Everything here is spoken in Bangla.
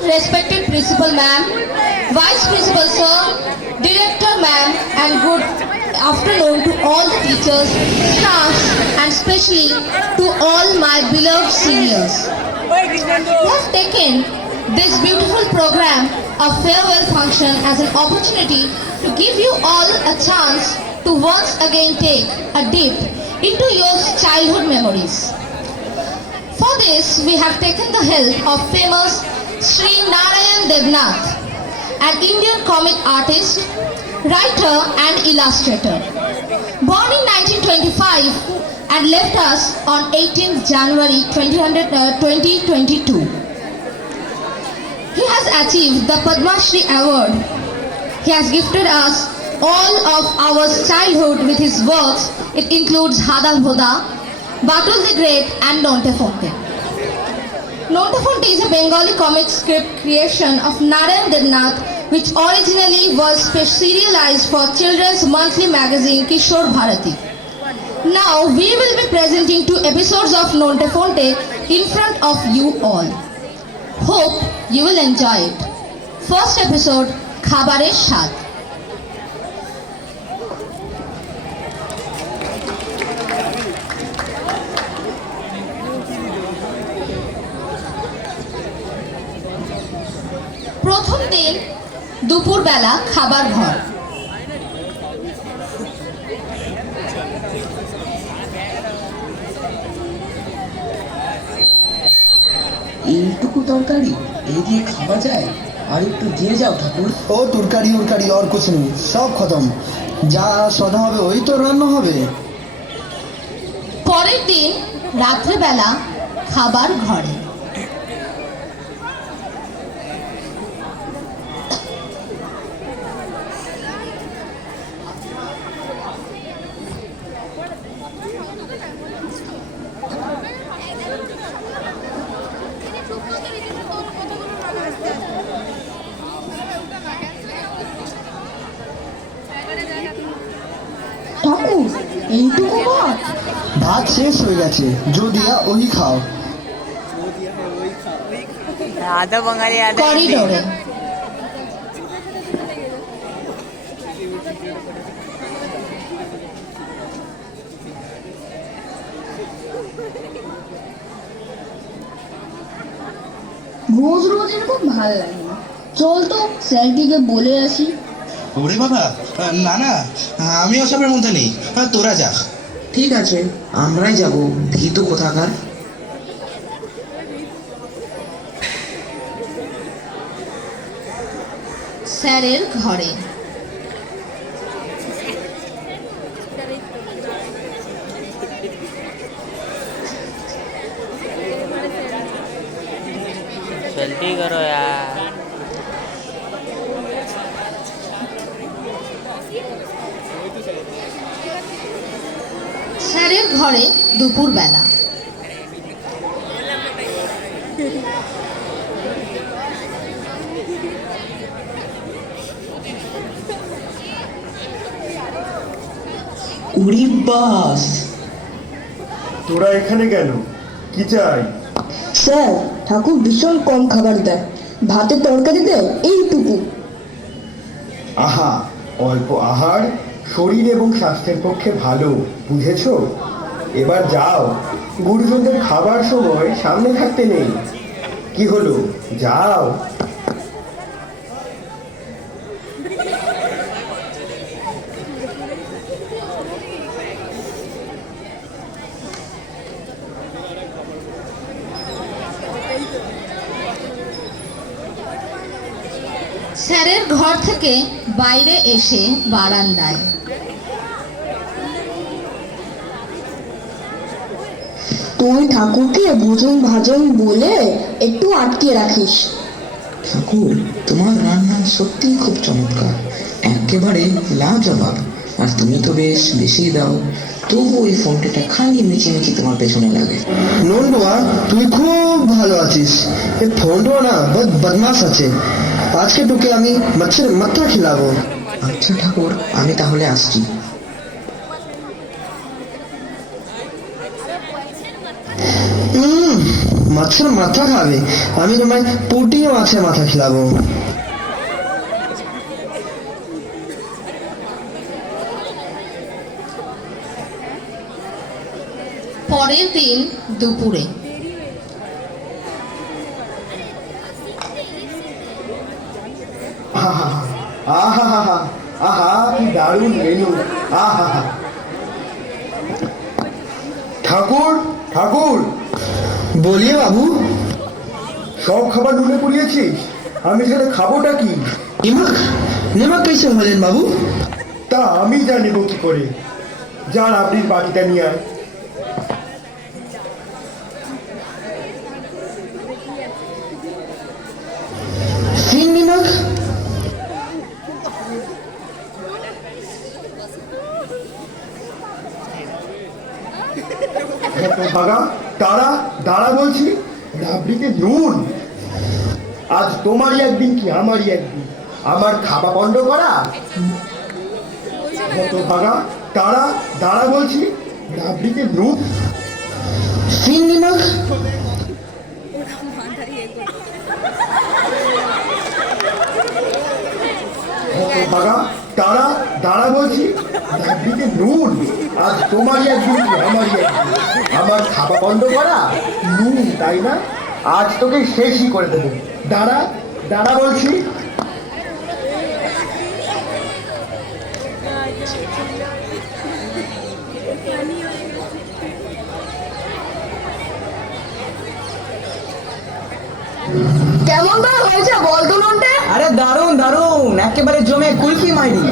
Respected Principal Ma'am, Vice Principal Sir, Director Ma'am, and good afternoon to all the teachers, staffs, and especially to all my beloved seniors. We have taken this beautiful program of farewell function as an opportunity to give you all a chance to once again take a dip into your childhood memories. For this, we have taken the help of famous Sri Narayan Devnath, an Indian comic artist, writer and illustrator. Born in 1925 and left us on 18th January 2022. He has achieved the Padma Shri Award. He has gifted us all of our childhood with his works. It includes Hada Bhoda, Batul the Great and Nonte Fonte. Nonte Fonte is a Bengali comic script creation of Narayan Devnath which originally was serialized for children's monthly magazine Kishore Bharati. Now we will be presenting 2 episodes of Nonte Fonte in front of you all. Hope you will enjoy it. First episode, Khabarer Shad. প্রথম দিন দুপুরবেলা খাবার ঘর। এইটুকু তরকারি এই দিয়ে খাওয়া যায়? আর একটু দিয়ে যাও ঠাকুর। ও তরকারি উরকারি আর কুছ নেই, সব খতম। যা সদা হবে ওই তো রান্না হবে। পরের দিন রাত্রেবেলা খাবার ঘরে। ঠাকুর এইটুকু ভাত? ভাত শেষ হয়ে গেছে, जो दिया वही खाओ। आधा बंगाली आधा করিডোরে রোজ রোজ এরকম ভাল লাগে না, চল তো স্যারটিকে বলে আসি। ওরে বাবা, না না, আমি ওসবের মধ্যে নেই, তোরা যা। ঠিক আছে, আমরাই যাব, ভীত কোথাকার। স্যারের ঘরে। जल्दी करो यार। স্যারের ঘরে দুপুরবেলা। উড়ি বাস, তোরা এখানে কেন? কি চাই? স্যার, ঠাকুর ভীষণ কম খাবার দেয়, ভাতের তরকারিতে এইটুকু। আহা, অল্প আহার শরীর এবং স্বাস্থ্যের পক্ষে ভালো, বুঝেছো? এবার যাও, গুরুজনদের খাবার সময় সামনে থাকতে নেই। কি হলো, যাও। স্যারের ঘর থেকে বাইরে এসে বারান্দায়। তুই ঠাকুরকে ভোজন ভাজন বলে একটু আটকে রাখিস। ঠাকুর, তোমার রান্না সত্যিই খুব চমৎকার, একেবারে লাজবাব। আর তুমি তো বেশ বেশি দাও, তবু ওই ফোনটা খালি মিচিমিচি তোমার পেছনে লাগে। নন্দুয়া, তুই খুব ভালো আছিস। এ ফোনটা না বহুত বদমাস আছে, আজকে তোকে আমি মাছের মাথা খিলাবো। আচ্ছা ঠাকুর, আমি তাহলে আসছি। মাছের মাথা খাবে? আমি তোমায় পুঁটি মাছের মাথা খেলাবো। পরের দিন দুপুরে আহা আহা আহা কি দারুণ মেনু! আহা ঠাকুর ঠাকুর, বলিয়ে বাবু। সব খাবার নুনে পুড়িয়েছিস, আমি তাহলে খাবোটা কি? নিমক নিমক कैसे হলেন বাবু? তা আমি জানিব কি করে? যা রাবড়ির বাটিটা নিয়ে আয়। ফির নিমক? ভাগা, দাঁড়া দাঁড়া বলছি, রাবড়িতে নুন! আজ তোমারই একদিন কি আমারই একদিন, আমার খাওয়া বন্ধ করা? ভাগা, দাঁড়া দাঁড়া বলছি, রাবড়িতে নুন! ফির নিমক? ভাগা, দাঁড়া দাঁড়া বলছি, রাবড়িতে নুন! আজ তোমারই একদিন কি আমারই একদিন, আমার খাওয়া বন্ধ করা? নুন, তাই না? আজ তোকে শেষই করে দেবো। দাঁড়া দাঁড়া বলছি। কেমন করে হয়েছে বল তো নন্টে? আরে দারুণ দারুণ, একেবারে জমে কুলফি মাইরি।